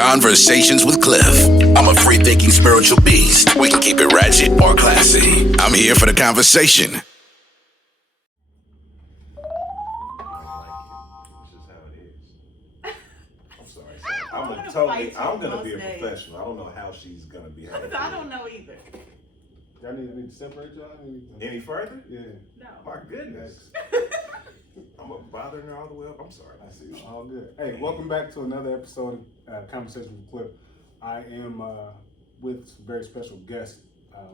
Conversations with Cliff. I'm a free-thinking spiritual beast. We can keep it ratchet or classy. I'm here for the conversation. This is how it is. I'm sorry. I'm gonna be a professional. I don't know how she's gonna be. I don't know either. Y'all need to separate y'all? Any further? Yeah. No. My goodness. I'm bothering her all the way up. I'm sorry. I see. All good. Hey, welcome back to another episode of Conversation with Cliff. I am with some very special guests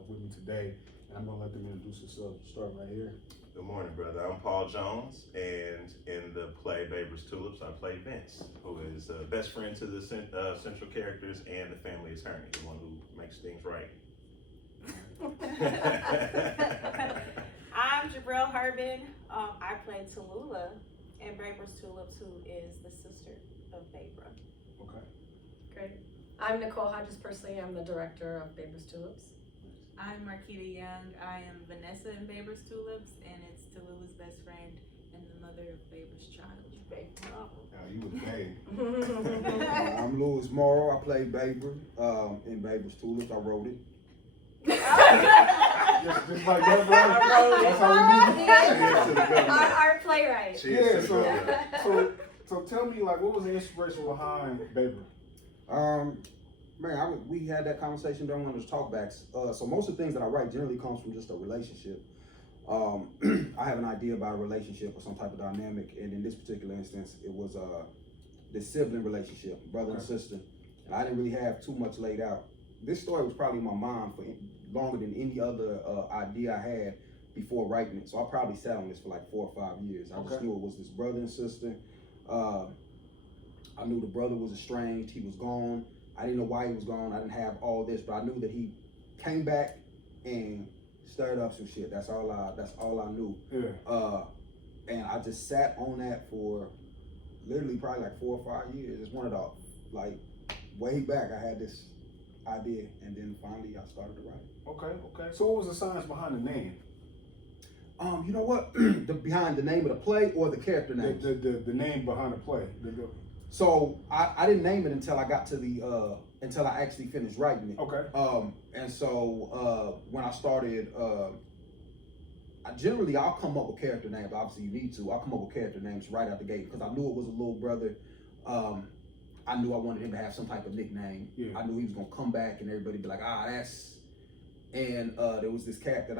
with me today, and I'm going to let them introduce themselves. Start right here. Good morning, brother. I'm Paul Jones, and in the play Baybra's Tulips, I play Vince, who is best friend to the central characters and the family attorney, the one who makes things right. I'm Jabril Harbin. I play Tallulah in Baybra's Tulips, who is the sister of Baybra. Okay. Great. I'm Nicole Hodges. Personally, I'm the director of Baybra's Tulips. I'm Marquita Young. I am Vanessa in Baybra's Tulips, and it's Tallulah's best friend and the mother of Baybra's child. You was Babe. I'm Louis Morrow. I played Baybra in Baybra's Tulips. I wrote it. just like that, bro. That's how we do it. Our playwright. Yeah, so tell me, like, what was the inspiration behind Baybra? We had that conversation during one of those talkbacks. So most of the things that I write generally comes from just a relationship. I have an idea about a relationship or some type of dynamic, and in this particular instance, it was the sibling relationship, brother and sister. And I didn't really have too much laid out. This story was probably in my mind for longer than any other idea I had before writing it. So I probably sat on this for like 4 or 5 years. I just knew it was this brother and sister. I knew the brother was estranged. He was gone. I didn't know why he was gone. I didn't have all this, but I knew that he came back and stirred up some shit. That's all I knew. Yeah. And I just sat on that for literally probably like 4 or 5 years. It's one of the, like, way back I had this idea, and then finally I started to write. Okay. So what was the science behind the name? You know what? Behind the name of the play or the character name? The name behind the play. So I didn't name it until I got to until I actually finished writing it. Okay. And so when I started, I'll come up with character names. Obviously you need to. I'll come up with character names right out the gate because I knew it was a little brother. I knew I wanted him to have some type of nickname. Yeah. I knew he was gonna come back and everybody be like, that's. And there was this cat that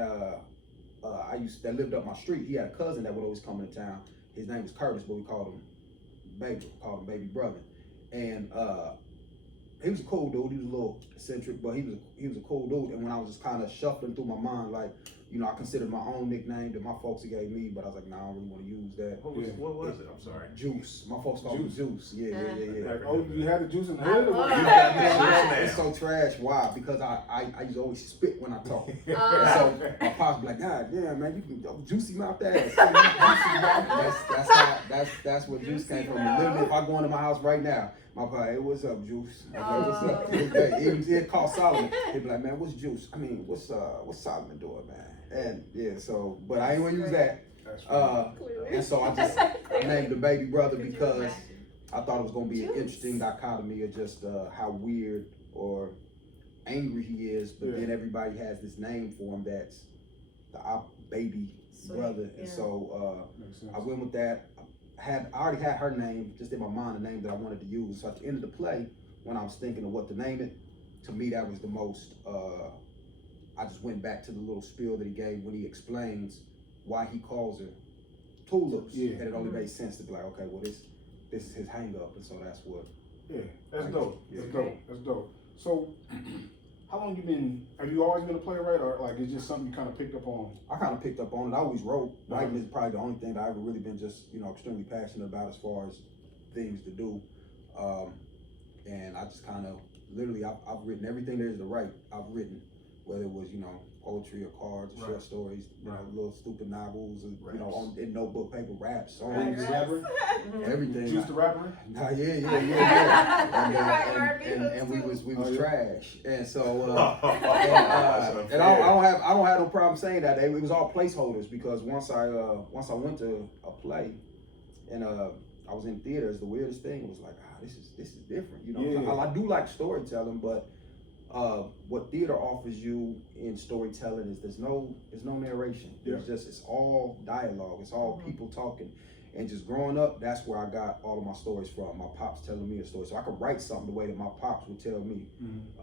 that lived up my street. He had a cousin that would always come into town. His name was Curtis, but we called him baby brother. And he was a cool dude. He was a little eccentric, but he was a cool dude. And when I was just kind of shuffling through my mind, like, you know, I considered my own nickname that my folks gave me, but I was like, nah, I don't really want to use that. What was it? I'm sorry. Juice. My folks called me Juice. Yeah. Like, oh, you had the juice in the hood? It's so trash. Why? Because I used to always spit when I talk. So my pops be like, God damn, man, you can juicy mouth ass. That's where juice came from. Literally, if I go into my house right now, my pop, hey, what's up, Juice? I'm like, what's up? He'd call Solomon. He'd be like, man, what's Juice? I mean, what's Solomon doing, man? And yeah, so, but I ain't gonna use that. And so I just named the baby brother because I thought it was gonna be an interesting dichotomy of just how weird or angry he is, but then everybody has this name for him that's the baby brother. And so I went with that. I already had her name just in my mind, the name that I wanted to use. So at the end of the play, when I was thinking of what to name it, to me that was the most, I just went back to the little spiel that he gave when he explains why he calls her Tulips. Yeah. And it only made sense to be like, okay, well this is his hang up, and so that's what. Yeah, that's dope. That's dope. So how long have you always been a playwright, or like it's just something you kind of picked up on? I kind of picked up on it. I always wrote. Writing is probably the only thing that I've ever really been just, you know, extremely passionate about as far as things to do. And I just kind of, literally, I've written everything there is to write. I've written, whether it was, you know, poetry or cards or short stories, you know, little stupid novels, or, you know, in notebook paper, raps, songs, everything. Juice the rapper? Yeah. And we was trash, and so and I don't have no problem saying that. It was all placeholders because once I went to a play, and was in theaters, the weirdest thing was like, this is different. You know, Yeah. I do like storytelling, but what theater offers you in storytelling is there's no narration. It's all dialogue. It's all people talking. And just growing up, that's where I got all of my stories from. My pops telling me a story, so I could write something the way that my pops would tell me.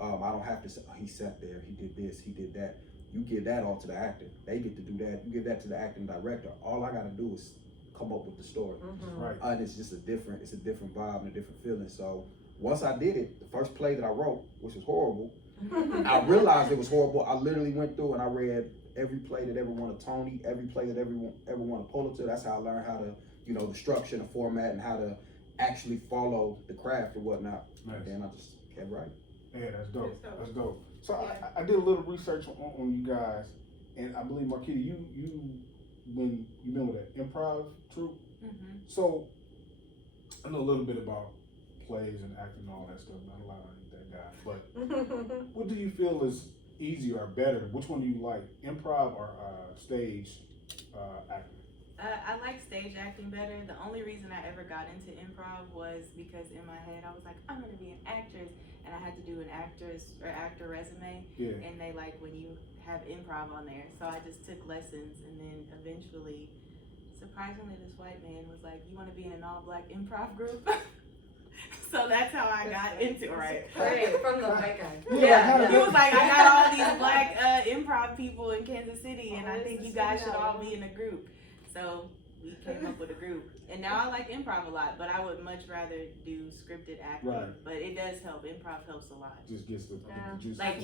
I don't have to say, he sat there, he did this, he did that. You give that all to the actor. They get to do that. You give that to the acting director. All I got to do is come up with the story. Right. And it's just a different vibe and a different feeling. So once I did it, the first play that I wrote, which was horrible, I realized it was horrible. I literally went through and I read every play that ever won a Tony, every play that ever won a Pulitzer. That's how I learned how to, the structure and the format and how to actually follow the craft and whatnot. Nice. And then I just kept writing. Yeah, that's dope. That's dope. So I did a little research on you guys, and I believe Marquita, you when you know that improv troupe. So I know a little bit about plays and acting and all that stuff. Not a lot, I ain't that guy. But what do you feel is easier or better? Which one do you like, improv or stage acting? I like stage acting better. The only reason I ever got into improv was because in my head I was like, I'm gonna be an actress, and I had to do an actor resume. Yeah. And they like when you have improv on there, so I just took lessons, and then eventually, surprisingly, this white man was like, "You want to be in an all-black improv group?" So that's how I got into it. Right. From the white guy. Yeah, he was like, I got all these black improv people in Kansas City, and I think you guys should all be in a group. So we came up with a group, and now I like improv a lot, but I would much rather do scripted acting. Right. But it does help. Improv helps a lot. Just gets the juice. Like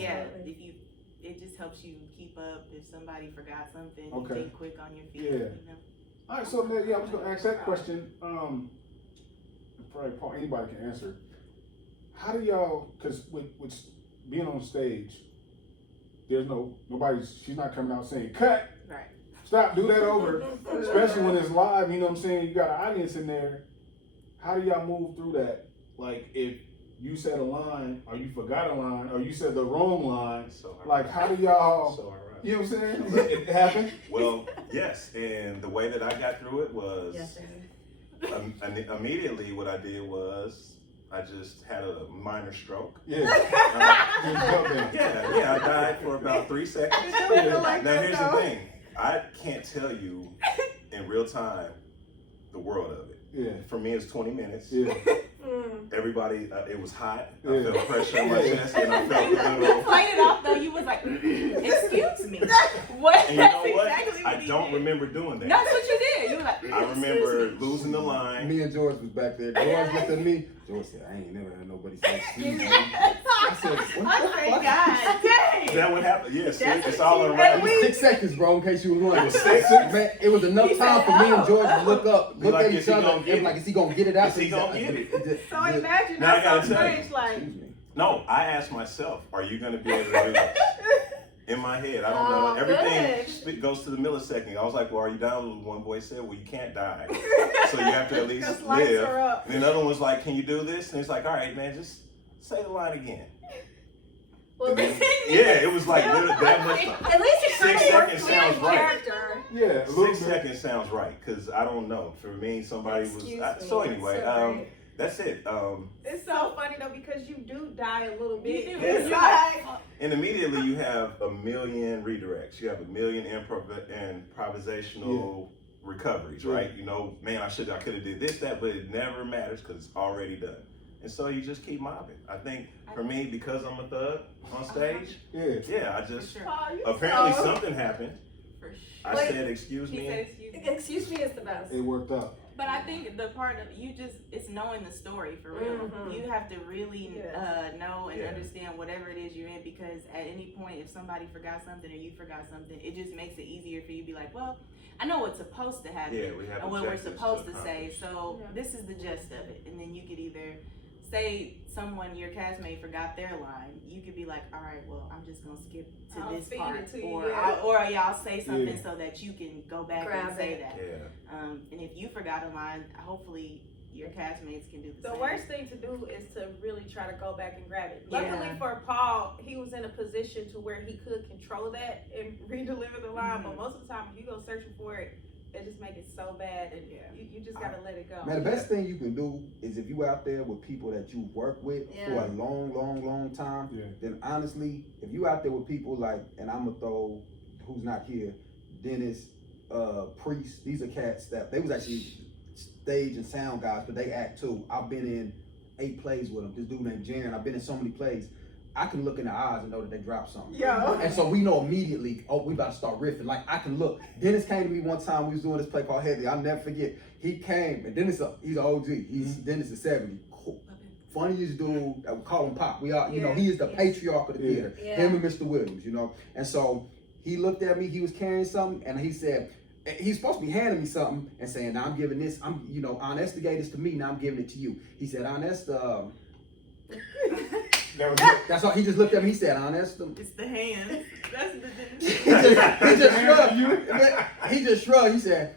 it just helps you keep up. If somebody forgot something, you think quick on your feet. Yeah. You know? All right, so I was gonna ask that question. Probably Paul, anybody can answer. How do y'all? Because with being on stage, there's she's not coming out saying cut. Right. Stop, do that over. Especially when it's live, you know what I'm saying? You got an audience in there. How do y'all move through that? Like if you said a line, or you forgot a line, or you said the wrong line, like how do y'all, you know what I'm saying? It happened? Well, yes, and the way that I got through it was, immediately what I did was, I just had a minor stroke. Yeah. I died for about 3 seconds. Now here's the thing, I can't tell you in real time the world of it. Yeah. For me, it's 20 minutes. Yeah. Everybody, it was hot. I felt pressure on my chest, and I felt a little. You played it off though. You was like, excuse me. What? And you know what? Exactly what I don't remember doing that. That's what you did. You were like, I remember losing the line. Me and George was back there. George looked at me. George said, I ain't never had nobody say excuse me. I said, what the fuck? God dang. Is that what happened? Yes, it's all around. 6 seconds, bro, in case you was wondering. It was 6 seconds? Man, it was enough time for me and George to look like, at each other, and like, is he gonna get it out? Is he gonna get it? So imagine Now I that's gotta on tell you. stage like. No, I asked myself, are you going to be able to do this? In my head, I don't know. Everything goes to the millisecond. I was like, well, are you down? One voice said, well, you can't die. So you have to at least live. And another one was like, can you do this? And it's like, all right, man, just say the line again. Well, it was like literally that much time. At least it 6 seconds sounds right. character. Yeah, 6 seconds sounds right, because I don't know. For me, somebody was. So anyway, that's it. It's so funny though because you do die a little bit. It's like, and immediately you have a million redirects. You have a million improvisational recoveries, right? You know, man, I could have did this, that, but it never matters because it's already done. And so you just keep mobbing. I think for me, because I'm a thug on stage, I just apparently something happened. I said, excuse me. Excuse me is the best. It worked out. But I think the part of it's knowing the story for real. You have to really know and understand whatever it is you're in, because at any point, if somebody forgot something or you forgot something, it just makes it easier for you to be like, well, I know what's supposed to happen and what we're supposed to say. So this is the gist of it. And then you could either say your castmate forgot their line, you could be like, all right, well, I'm just gonna skip to this part, or I'll say something so that you can go back and say that. And if you forgot a line, hopefully your castmates can do the same. The worst thing to do is to really try to go back and grab it. Luckily for Paul, he was in a position to where he could control that and re-deliver the line. But most of the time, if you go searching for it, It just make it so bad, and you just gotta let it go. Man, the best thing you can do is if you out there with people that you work with for a long time, then honestly, if you out there with people like, and I'm gonna throw who's not here, Dennis, Priest, these are cats that they was actually stage and sound guys, but they act too. I've been in 8 plays with them. This dude named Jaren, I've been in so many plays. I can look in their eyes and know that they dropped something. Yeah. And so we know immediately, oh, we about to start riffing. Like, I can look. Dennis came to me one time, we was doing this play called Headley. I'll never forget. He came, and Dennis, he's an OG. Dennis is 70. Cool. Funniest dude, we call him Pop. We are, you know, he is the patriarch of the theater. Him and Mr. Williams, you know. And so he looked at me, he was carrying something, and he said, he's supposed to be handing me something and saying, now I'm giving this, you know, Honest gave this to me, now I'm giving it to you. He said, Honest, that's all. He just looked at me. He said, "Honest." It's the hands. That's the. he just shrugged. He said,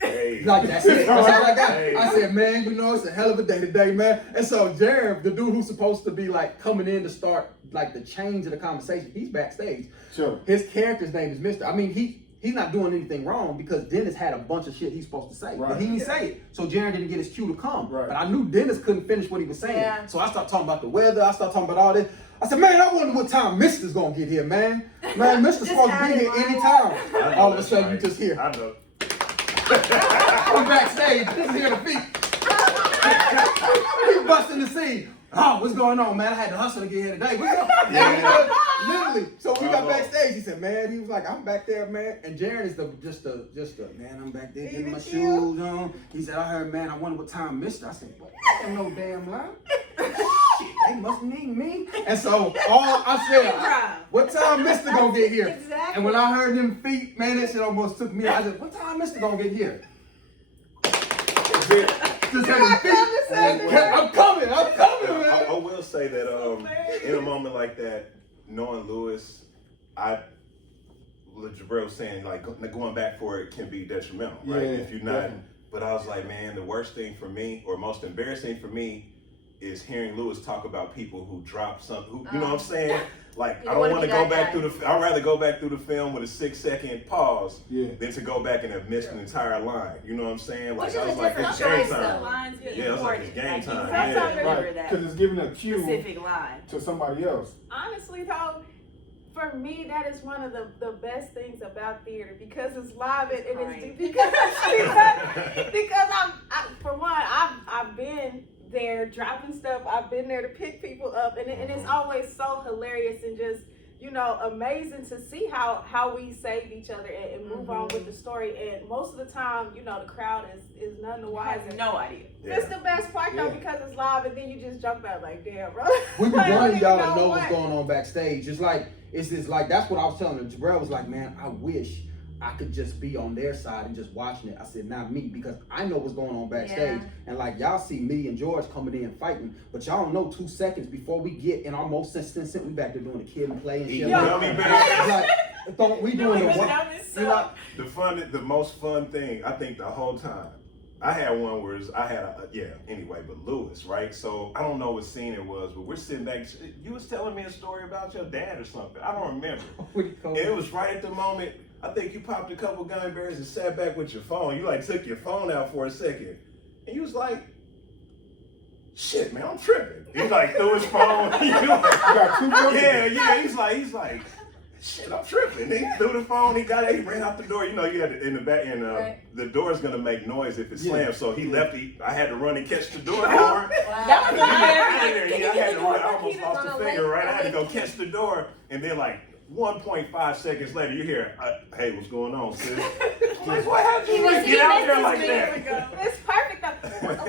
Hey. "Like that's it." That's all I got. Hey. I said, "Man, you know, it's a hell of a day today, man." And so Jared, the dude who's supposed to be like coming in to start like the change of the conversation, he's backstage. Sure. His character's name is Mr. I mean, he's not doing anything wrong because Dennis had a bunch of shit he's supposed to say. Right. But he didn't say it. So Jared didn't get his cue to come. Right. But I knew Dennis couldn't finish what he was saying. So I started talking about the weather. I started talking about all this. I said, man, I wonder what time Mister's gonna get here, man. Man, Mister's supposed to be here anytime. All of a sudden, you just hear. I know. I'm backstage. This is here the feet. He's busting the scene. Oh, what's going on, man? I had to hustle to get here today. What's up? Yeah. Literally. So we got backstage. He said, man, he was like, I'm back there, man. And Jared is just the man, I'm back there getting my shoes on. He said, I heard, man, I wonder what time Mister. I said, what? That ain't no damn lie. They must need me. And so I said, what time Mister gonna get here? Exactly. And when I heard them feet, man, that shit almost took me out. I said, what time Mister gonna get here? Just had them feet. I'm coming, man. I will say that in a moment like that, knowing Lewis, Jabril was saying, like, going back for it can be detrimental, right? If you're not. Definitely. But I was like, man, the worst thing for me, or most embarrassing for me, is hearing Lewis talk about people who drop something, who, you know what I'm saying? Like, I don't want to go back through I'd rather go back through the film with a 6-second pause than to go back and have missed an entire line. You know what I'm saying? Like, I was like, it's game time. Yeah, I was like, it's game time. Right, because it's giving a cue Specific line. to somebody else. Honestly, though, for me, that is one of the best things about theater because it's live and it's because I've been there dropping stuff. I've been there to pick people up, and it's always so hilarious and just, you know, amazing to see how we save each other and move on with the story. And most of the time, you know, the crowd is none the wiser. Has no idea. It's the best part though because it's live, and then you just jump out like, damn, bro. We wanted y'all to know what's going on backstage. It's just like that's what I was telling her. Jabril was like, man, I wish I could just be on their side and just watching it. I said, not me, because I know what's going on backstage. And like y'all see me and George coming in fighting, but y'all don't know 2 seconds before we get in our most sensitive, we back there doing the kid and play and shit. Like, we doing the what? The most fun thing, I think the whole time, I had one where but Lewis, right? So I don't know what scene it was, but we're sitting back. You was telling me a story about your dad or something. I don't remember. It was right at the moment. I think you popped a couple gun berries and sat back with your phone. You like took your phone out for a second, and you was like, "Shit, man, I'm tripping." He like threw his phone. He's like. Shit, I'm tripping. He threw the phone. He got it. He ran out the door. You know, you had in the back, and the door's gonna make noise if it slams. So he left. I had to run and catch the door. That was I had to run. I almost lost a finger. Right, I had to go catch the door, and then like 1.5 seconds later, you hear, "Hey, what's going on, sis?" I'm like, what happened? Get out there like that. It's perfect though.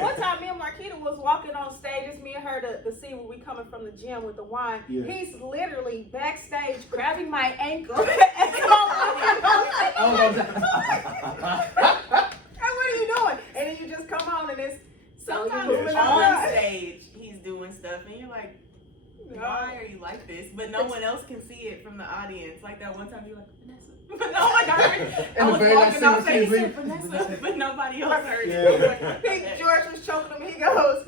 One time, me and Marquita was walking on stage. It's me and her to see when we coming from the gym with the wine. He's literally backstage grabbing my ankle. And what are you doing? And then you just come on and it's sometimes on stage he's doing stuff and you're like, why are you like this? But no one else can see it from the audience. Like that one time you're like, Vanessa. But no one heard. I was walking off stage, he said, Vanessa, but nobody else heard it. George was choking him. He goes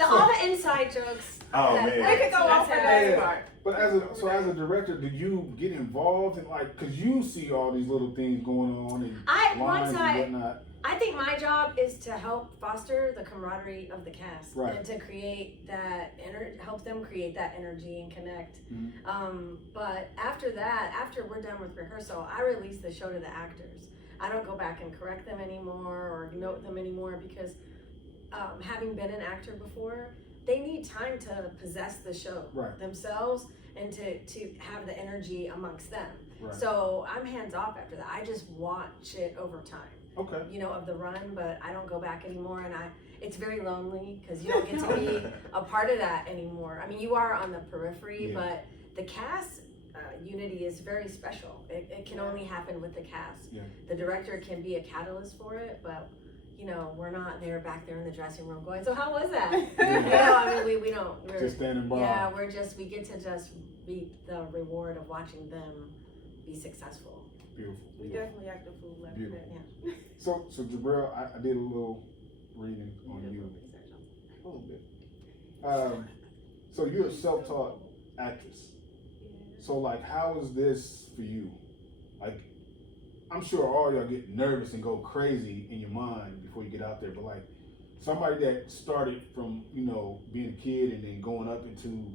all the inside jokes. Oh We man. could go off for that part. But as a director, do you get involved in because you see all these little things going on and lines and whatnot? I think my job is to help foster the camaraderie of the cast and to create that help them create that energy and connect. But after that, after we're done with rehearsal, I release the show to the actors. I don't go back and correct them anymore or note them anymore because having been an actor before, they need time to possess the show themselves and to have the energy amongst them. So I'm hands off after that. I just watch it over time. You know, of the run, but I don't go back anymore, and it's very lonely because you don't get to be a part of that anymore. I mean, you are on the periphery, but the cast unity is very special. It can only happen with the cast. The director can be a catalyst for it, but you know, we're not there back there in the dressing room going, so how was that? You know, I mean, we don't. We're just standing by. Yeah, we get to just reap the reward of watching them be successful. Beautiful. We definitely act a fool like that. Yeah. So Jabril, I did a little reading on you. A little bit. So you're a self-taught actress. So like, how is this for you? Like, I'm sure all y'all get nervous and go crazy in your mind before you get out there, but like somebody that started from, you know, being a kid and then going up into,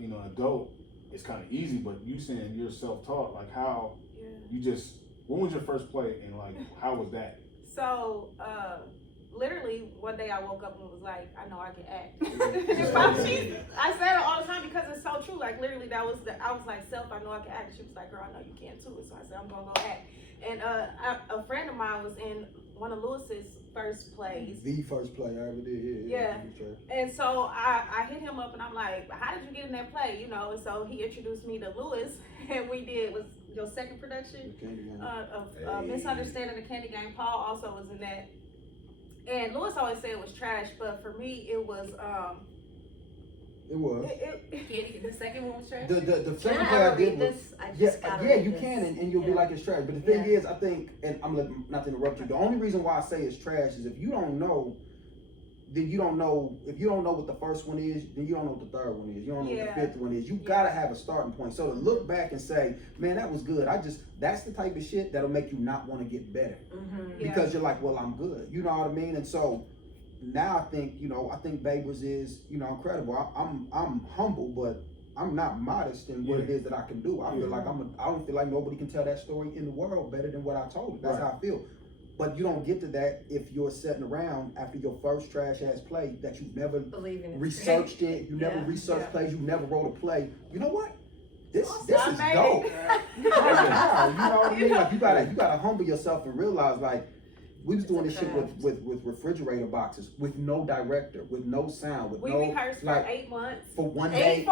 you know, adult, it's kind of easy, but you saying you're self-taught, like how when was your first play and like, how was that? So, literally one day I woke up and was like, I know I can act. I say it all the time because it's so true. Like literally I was like, Self, I know I can act. She was like, girl, I know you can too. So I said, I'm gonna go act. And a friend of mine was in one of Lewis's first plays. The first play I ever did. Yeah. And so I hit him up and I'm like, how did you get in that play? You know, and so he introduced me to Lewis and we did, was your second production of Misunderstanding the Candy Game. Paul also was in that. And Lewis always said it was trash, but for me it was It was. The second one was trash. The second play I did was, you can and you'll be like it's trash. But the thing is, I think, and I'm not to interrupt you. The only reason why I say it's trash is if you don't know, then you don't know. If you don't know what the first one is, then you don't know what the third one is. You don't know what the fifth one is. You gotta have a starting point. So to look back and say, man, that was good. That's the type of shit that'll make you not want to get better because you're like, well, I'm good. You know what I mean? And so. Now I think Baybra's is, you know, incredible. I'm humble, but I'm not modest in what it is that I can do. I feel like I don't feel like nobody can tell that story in the world better than what I told it. That's how I feel. But you don't get to that if you're sitting around after your first trash ass play that you've never researched it, you never researched plays, you never wrote a play. You know what? This is dope. You know what I mean? Like you gotta humble yourself and realize like. We was doing this shit with refrigerator boxes, with no director, with no sound, with we rehearsed for 8 months. For one day.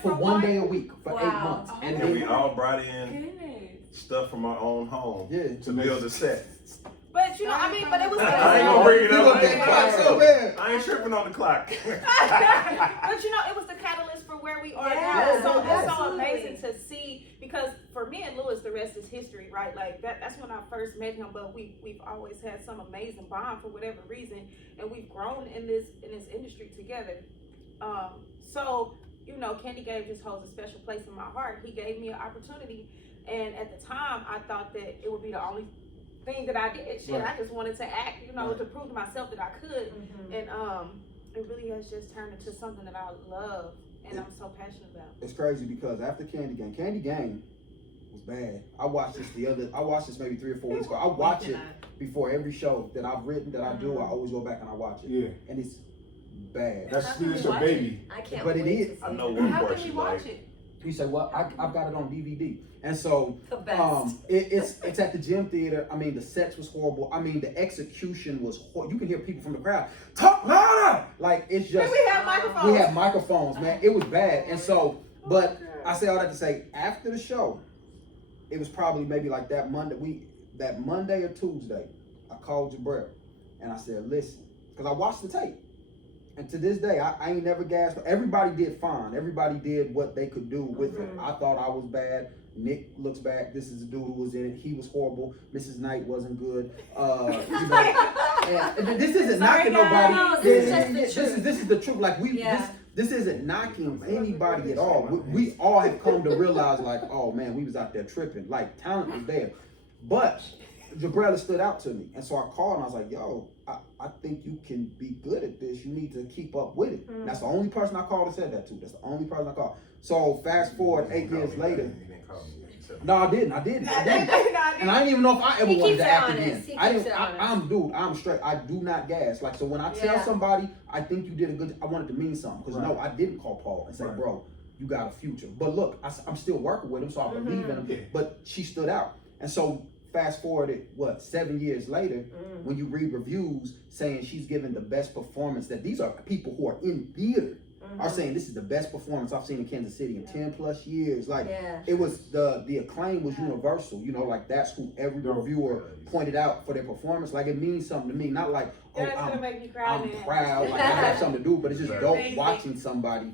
For one day a week, for 8 months. And then we all brought in stuff from our own home to build a set. But you know, I mean, but it was. I ain't gonna bring it up. I ain't tripping on the clock. But you know, it was the catalyst for where we are now. So it's so amazing to see because for me and Lewis, the rest is history, right? Like that's when I first met him. But we've always had some amazing bond for whatever reason, and we've grown in this industry together. So you know, Candy Game just holds a special place in my heart. He gave me an opportunity, and at the time, I thought that it would be the only thing that I did. I just wanted to act, you know, to prove to myself that I could. And it really has just turned into something that I love and I'm so passionate about. It's crazy because after Candy Game was bad. I watched this maybe 3 or 4 weeks ago. I watch it before every show that I've written that I do. I always go back and I watch it. Yeah. And it's bad. That's your baby. I can't. But it is. I know one How part can you we watch like. it? You say, well, I've got it on DVD. And so The best. it's at the Gym Theater. I mean, the sets was horrible. I mean, the execution was horrible. You can hear people from the crowd, talk louder! Like, it's just... We have microphones. We have microphones, man. It was bad. And so, but I say all that to say, after the show, it was probably maybe like that Monday or Tuesday, I called Jabril and I said, listen, because I watched the tape. And to this day, I ain't never gasped. Everybody did fine. Everybody did what they could do with it. I thought I was bad. Nick looks back. This is the dude who was in it. He was horrible. Mrs. Knight wasn't good. You know, and this isn't knocking nobody. No, this is just the truth. This is the truth. Like this isn't knocking anybody at all. We all have come to realize like, oh man, we was out there tripping. Like talent was there, but Jabrella stood out to me, and so I called and I was like, yo, I think you can be good at this. You need to keep up with it. That's the only person I called and said that to. That's the only person I called. So fast forward 8 years later. You didn't call me. No, I didn't. And I didn't even know if I ever wanted to act again. I'm straight. I do not gas. Like, so when I tell somebody, I think you did a good, I want it to mean something. Because no, I didn't call Paul and say, bro, you got a future. But look, I'm still working with him, so I believe in him. Yeah. But she stood out. And so fast forwarded, 7 years later, when you read reviews saying she's given the best performance, that these are people who are in theater. Are saying this is the best performance I've seen in Kansas City in 10 plus years. Like it was the acclaim was universal. You know, like that's who every reviewer pointed out for their performance. Like it means something to me. Not like I'm proud, like I have something to do, but it's just dope watching somebody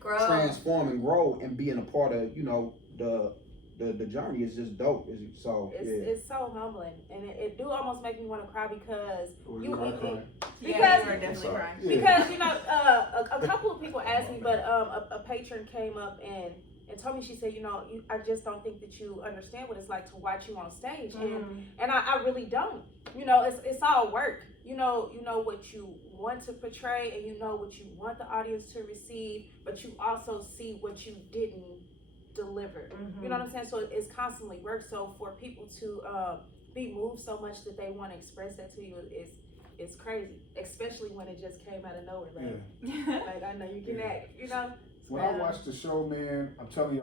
transform and grow and being a part of, you know, the journey is just dope. It's so humbling, and it do almost make me want to cry because definitely crying. Because you know, a couple of people asked me, but a patron came up and told me, she said, you know, I just don't think that you understand what it's like to watch you on stage, and I really don't. You know, it's all work. You know what you want to portray, and you know what you want the audience to receive, but you also see what you didn't deliver. You know what I'm saying? So it's constantly work. So for people to be moved so much that they want to express that to you is crazy, especially when it just came out of nowhere. Like, like I know you can act. You know. When I watched the show, man, I'm telling you.